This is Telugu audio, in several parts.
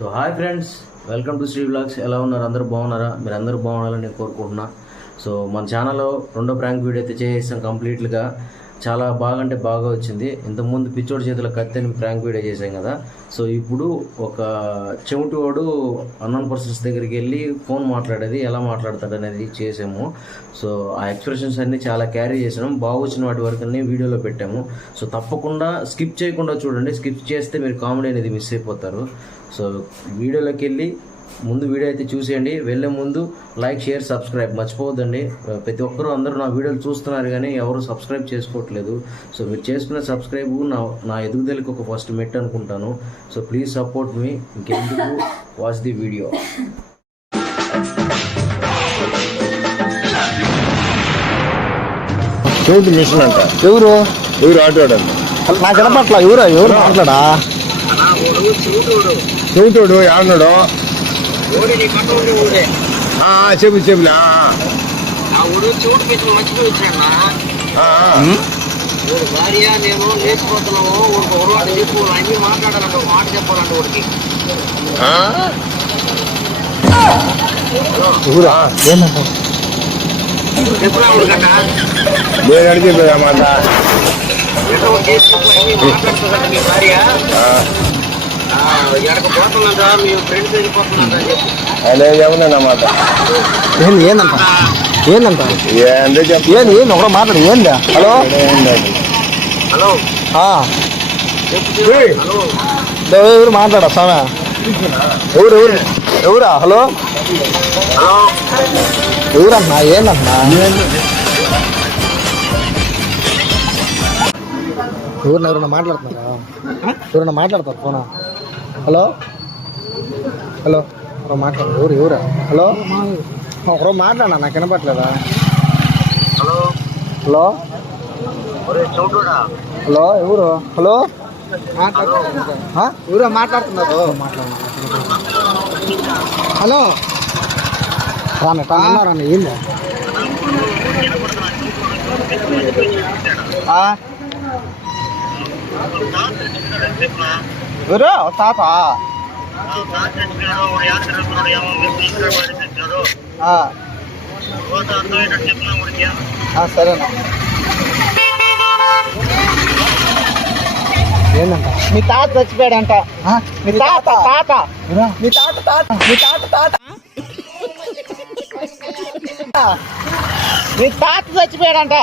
So hi friends welcome to Sri vlogs ఎలా ఉన్నారు? అందరూ బాగున్నారా? మీరు అందరూ బాగున్నారని నేను కోరుకుంటున్నా. సో మన ఛానల్లో రెండో ప్రాంక్ వీడియో అయితే చేసేసాం కంప్లీట్గా చాలా బాగా అంటే బాగా వచ్చింది. ఇంతకుముందు పిచ్చోడి చేతిలో కత్తిని ప్రాంక్ వీడియో చేసాం కదా. సో ఇప్పుడు ఒక చెమటివాడు అన్నోన్ పర్సన్స్ దగ్గరికి వెళ్ళి ఫోన్ మాట్లాడేది ఎలా మాట్లాడతాడు అనేది చేసాము. సో ఆ ఎక్స్ప్రెషన్స్ అన్ని చాలా క్యారీ చేసాము బాగా వచ్చిన వాటి వరకు అన్ని వీడియోలో పెట్టాము. సో తప్పకుండా స్కిప్ చేయకుండా చూడండి. స్కిప్ చేస్తే మీరు కామెడీ అనేది మిస్ అయిపోతారు. సో వీడియోలోకి వెళ్ళి ముందు వీడియో అయితే చూసేయండి. వెళ్ళే ముందు లైక్ షేర్ సబ్స్క్రైబ్ మర్చిపోవద్దండి. ప్రతి ఒక్కరూ అందరూ నా వీడియోలు చూస్తున్నారు కానీ ఎవరు సబ్స్క్రైబ్ చేసుకోవట్లేదు. సో మీరు చేసుకునే సబ్స్క్రైబ్ నా నా ఎదుగుదలకి ఒక ఫస్ట్ మెట్ అనుకుంటాను. So please support me. ఇంకెందుకు? వాచ్ ది వీడియో మిషన్ అంట. ఎవరు? ఎవరు ఆటోడు అంట. నాకు వినపట్ల ఎవరు? ఎవరు మాట్లాడా? చెవిటోడు ఆడినాడు చెప్పు చెప్పులే భార్య నేను లేచిపోతున్నాము ఒక ఒకటి చెప్పు అన్ని మాట్లాడాలంటే ఒక మాట చెప్పాలంటే ఒకటి ఎవరా ఏంటంట చెప్పురా ఉడకట నేను అడిగి చెప్పేది మాట ఏదో ఒకటి చేసి చెప్పు, అన్ని మాట్లాడుతుందంట మీ భార్య చెప్పనమాట ఏంది ఏందంట? ఏందంట? ఏందో చెప్పు? ఏంది ఏంది? ఒకరు మాట్లాడు ఏందా? హలో? హలో? ఎవరు మాట్లాడా స్వామి ఎవరు ఎవరు? ఎవరా? హలో? హలో? ఎవరంటున్నా? ఏందంటున్నా? ఎవరిని ఎవరన్నా మాట్లాడుతున్నారా? ఎవరన్నా మాట్లాడతారు? ఫోనా? హలో? హలో? ఎవరో మాట్లాడు ఎవరు? ఎవరా? హలో? ఒకరో మాట్లాడా నాకు వినపట్లేదా? హలో? హలో? హలో? ఎవరు? హలో? ఎవరో మాట్లాడుతున్నారు? హలో? రాన్న రాన్న ఏందా? ఆ? ఎవరు? తాత. సరేనా. ఏందంట? మీ తాత చచ్చిపోయాడంట? మీ తాత తాత? మీ తాత తాత. మీ తాత తాత. మీ తాత చచ్చిపోయాడంట.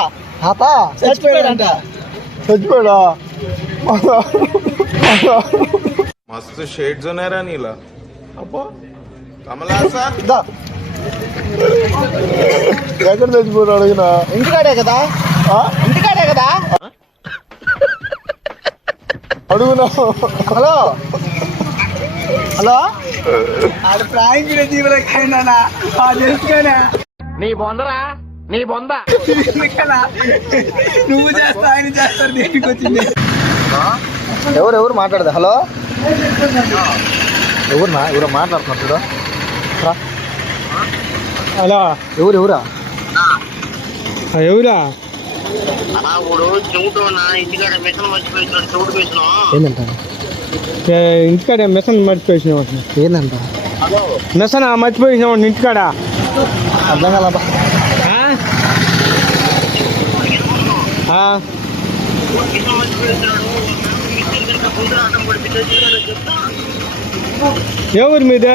తాత? చచ్చిపోయాడంట. చచ్చిపోయాడా? मस्त शेड जो नाही राणीला अप्पा कमला असा ఇద్దా ఎక్కడ చచ్చిపోయాడు అడిగినా ఇంటికాడే కదా ఇంటికాడే కదా అడుగునా హలో హలో ఆడ ప్రాయం జీవులకైనా తెలుసుగానే నీ బొందరా నీ బొంద కదా నువ్వు చేస్తా ఆయన చేస్తారు దేనికి వచ్చింది ఎవరు ఎవరు మాట్లాడదు? హలో? ఎవరునా? ఎవరో మాట్లాడుతున్నారు చూడు. హలో. ఎవరు ఎవరా? ఎవరా? ఇంటికాడ మిషన్ చెవుడు మిషన్. ఏందంట? ఇంటికాడ మిషన్ మర్చిపోయినావు ఇంటికాడ. అర్థం కాలబ్బా ఎవరి మీద?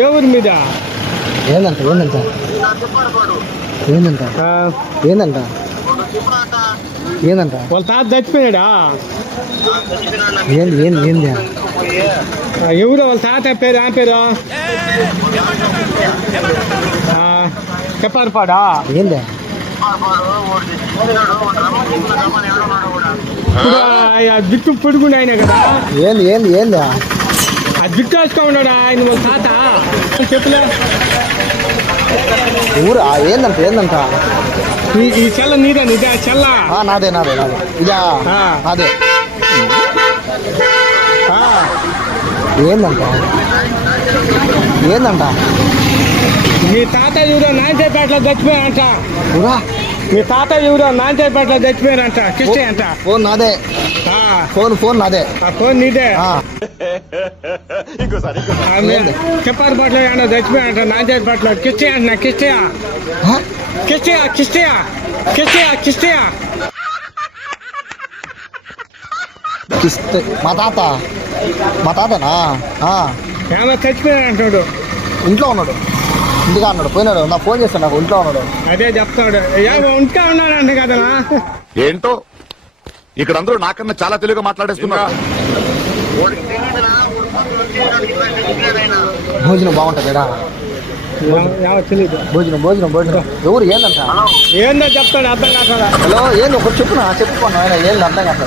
ఎవరి మీద? ఏందంట ఏందంట? ఏందంట? ఏందంట? ఏందంట? వాళ్ళ తాత చచ్చిపోయాడా? ఏంది ఏంది ఏంది? ఎవరు? వాళ్ళ తాత పేరు ఆ పేరు? ఆ, చెప్పారు పాడా? ఏంది? జుట్టు పొడుగుండి ఆయన కదా. ఏంది ఏంది ఏంది? ఆ జుట్టు వేసుకోమన్నాడు ఆయన వాళ్ళ తాత? చెప్పులే. ఊరా ఏందంట ఏందంట? ఈ ఈ చెల్ల నీదే నీదే చెల్ల. ఆ, నాదే నాదే నాదే. ఇదా ఆ, ఏందంట? ఏందంట? మీ తాత ఎవరో నాయనపేటలో చచ్చిపోయాడంట ఊరా మీ తాత ఎవరు నాంచేపట్ల చచ్చిపోయారంట. కిష్టి అంట. ఫోన్ నాదే. ఆ, ఫోన్ ఫోన్ నాదే. ఆ ఫోన్ నీదే. ఆ, చెప్పారు పట్ల ఏమన్నా చచ్చిపోయారంట నాంచేపట్ల కిష్టి అంటున్నా కిష్టియా హ? కిష్టియా కిష్టియా కిష్టియా కిష్టియా కిస్తే మా తాత. మా తాతనా? ఆ, ఏమన్నా చచ్చిపోయారంటాడు ఇంట్లో ఉన్నాడు. ఇంటిగా ఉన్నాడు పోయినాడు నా ఫోన్ చేస్తాను నాకు ఇంట్లో ఉన్నాడు. అదే చెప్తాడు. ఉంటే ఉన్నాడంట కదనా ఏంటో? ఇక్కడ అందరూ నాకన్నా చాలా తెలుగుగా మాట్లాడేస్తున్నారు. భోజనం బాగుంటుంది భోజనం భోజనం భోజనం. ఎవరు ఏందంట? ఏందో చెప్తాడు అర్థం కాదా హలో ఏంది ఒకటి చెప్పునా చెప్పుకోను ఆయన ఏంది అర్థం కాదా